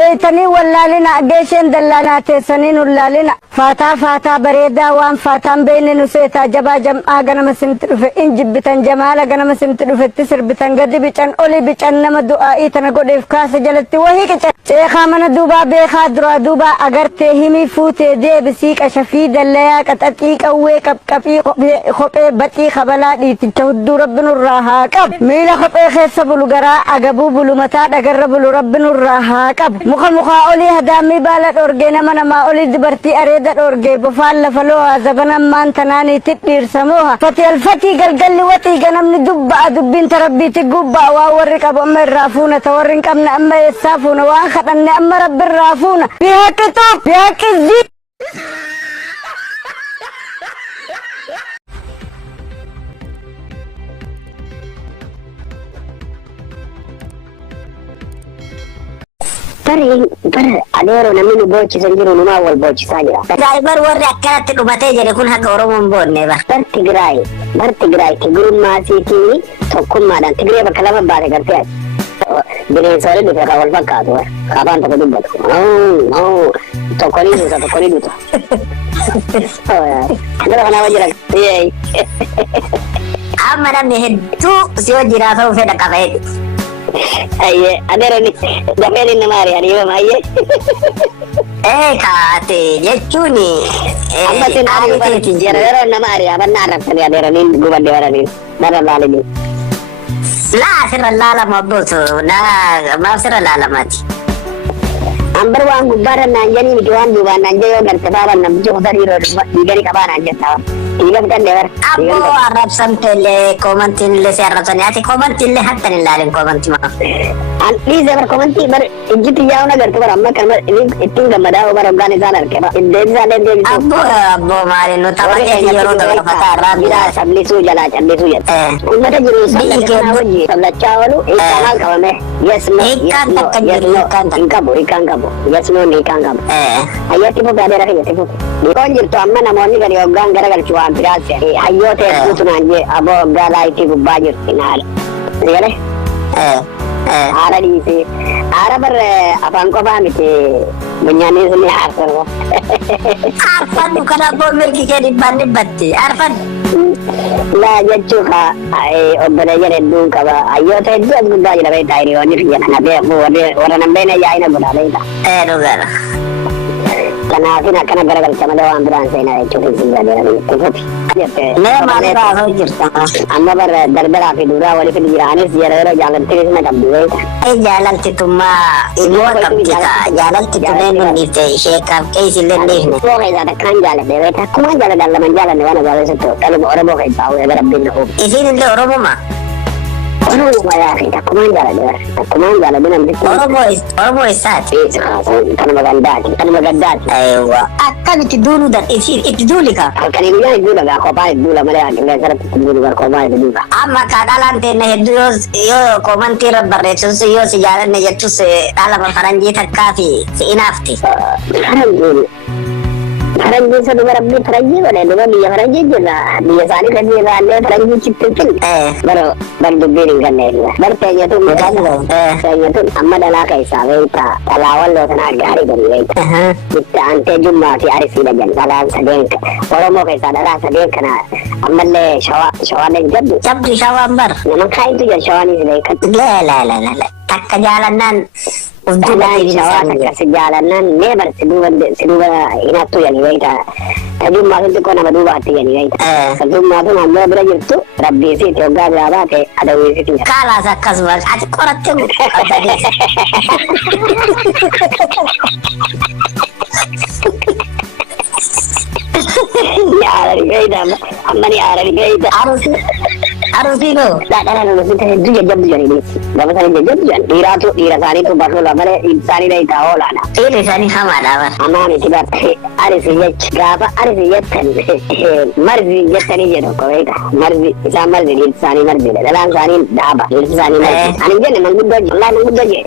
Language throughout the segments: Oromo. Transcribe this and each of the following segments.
تاني ولا لنا جيشين دلانا تسنين ولا لنا فاتا بريدا وان فاتان بين نسيتا جبا جم اغنا مسمتر في انجب بتن جمال اغنا مسمتر في تسر بتن قد بيچن اولي بيچن نما دعائي تن قد افكاس جلت وهي كچ شيخا من دوبا بيخا درا دوبا اگر تهمي فوتي دي بسيك اشفي دليا كتقيق اوي كب كبي خبي بتي خبلا دي تشهد ربنا الراها كب ميلا خبي خيس بلغرا اغبو بلومتا دغر بلو ربنا الراها كب مخا اولي هدامي بالات اورجينا من ما اولي دبرتي اريد اورجي بفال فلوها زبنا مان تناني تدير سموها فتي الفتي قلقل وتي قنم دبا دبين تربي تقبا واورك ابو ام الرافونه تورن كم اما يسافون واخذ ان ام رب الرافونه فيها كتب فيها كذب بر أديرو نمينو بوچي سنجرو نما أول بوچي ساجرا driver warri akkanatti dhumatee jedhe kun haga Oromoon boonne ba. bar Tigraay Tigrummaa siitii tokkummaadhaan Tigree bakka lama baate gartee bineensoonni dhufe kan wal fakkaatu kaabaan tokko dubbatu tokko ni duuta gara kanaa jira amma namni hedduu si wajjin haasa'uu fedha qabeeti. Aye, adeera ni dafeen inni maari adiiba maayyee. Kaate jechuun amma sin ariifati jira yeroo nama ari'a banna arrabsanii adeera ni gubadde waraniin dara laalini. Laa sirra laalama abbootu maaf sirra laalamaati. Ambar waan gubbaarra naan janii miti waan duubaan naan jee yoo garte baaban namtichi kutaa dhiiroo dhiigani qabaa naan jettaa. Dhiiga bitanne bar. Abboo arrabsamteellee koomantiinillee si arrabsanii ati koomantiinillee hattan hin laalin koomantii maa. An dhiise bar koomantii bar ijjitti yaa'u nagartu bar amma kan ittiin gammadaa bar hoggaan isaan arge bar deebisaallee deebisu. Abboo maali nu taphatee yeroo tokko fataa irraa biraa sablisuu jalaa callisuu jedha. Uummata jiru sablataa wajji sablachaa oolu hiikkaa maal qabame? Yes no. Hiikkaan takka jiru hiikkaan takka. Hiikkaan qabu. Yes no hiikkaan qabu. Hayyatti fufi adeera fayyatti fufi. Dhiqoon jirtu amma namoonni gadi hoggaan garagalchu waan biraas hayyoota hedduutu naan jee aboo hoggaa laayitii gubbaa jirti naal. Seere? Haara dhiisee. Haara bar afaan qofaa miti bunyaannis ni haarfama. Arfan kan abboo mirgi kee dhibbaan dhibbatti arfan. Laa jechuu ka obbolee jedhe hedduun qaba hayyoota hedduu as gubbaa jira beektaa hiriyoonni fiyya kana beeku warra nan beena yaa'ina godhaa beektaa. Dhugaadha. Kanaafin akkana garagalcha malee waan biraan seenaa jechuun isin gadeeranii kufuti. Mee maaliif haasa'u jirta? Amma bar dardaraa fi duraa waliif jiraanis yeroo jaalattinis na qabdi beekta. Jaalaltitummaa immoo qabdita. Jaalalti tunneen nun dhiifte ishee qabqee isillee dhiifne. Oromoo keessaa takkaan jaaladhe beekta. Akkuma jaaladhan laman jaalanne waan ajaa'ibsitu dhaluma Oromoo keessaa ulee gara binna uumu. Isin illee Oromooma? Oromoo yaafi takkumaan jaaladhe namtichi. Oromoo eessaati? Kanuma gaddaati. Akkamitti duuluu itti duuli ka? Halkanii guyyaa hedduu dhagaa kophaa hedduu la malee qilleensa irratti itti duulu kophaa hedduu dha. Amma ka dhalaan teenne hedduu yoo koomantii irra barreessus yoo si jaalanne jettus dhalama faranjii takkaa fi si inaafti. Faranjii isa duba rabbii faranjii godhe duba biyya faranjii jirra biyya isaanii kan jirraallee faranjii chittin bar dubbiin hin ganneedha bar teenyatun amma dhalaa keessaa beekta dhalaawwan lootanaa gaarii gadi beekta itti aantee jummaa fi arisiidha jan dhalaan sadeen Oromoo keessaa dhalaa sadeen kana ammallee shawaaleen jabdu shawaan bar nama kaayitu jan shawaaniis beekatu takka jaalannaan Dalaan shawaa takka si jaalannan mee bar si duuba hinattu yani beekta tajummaa sun xiqqoo nama duubaatti yani beekta tajummaa sun ammoo bira jirtu rabbiisiiti hoggaa biraa baate adawiisiiti kaalaas akkasuma ati qoratte yaarani beekta amma ni yaarani beekta Arusino. Dhala nama sun hedduu jajjabdu jedhanii gaafa isaanii jajjabdu jedhan dhiira isaaniitu bakka malee isaanii beektaa oolaadha. Dhiirri isaanii hamaadha bar. Hamaa miti bar arisi jecha gaafa arisi jettan marzi jettanii jedhu tokko beekta marzi isaan marzi dhiirri isaanii marziidha dhalaan isaanii dhaaba dhiirri isaanii marzi ani jenne manguddoo je wallahi manguddoo je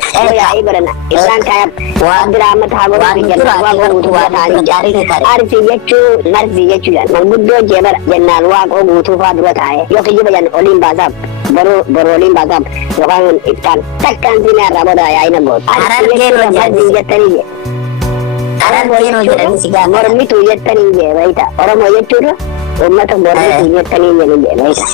yaa'ii godhana isaan kaayab waan biraa amma taaboo fi jenna waan guutuu waa ta'anii jaarii arisi jechuu marzi jechuu jedhan manguddoo je bara jennaan waaqoo guutuu faa dura taa'e yoo kijjiba jenna oliin baasaaf boroliin bakka yookaan ittaan takkaan sinaa irraa booda yaa'ina goota. Mormituu jettanii jee beeyta. Oromoo jechuudha uummata mormituu jettanii jee beeyta.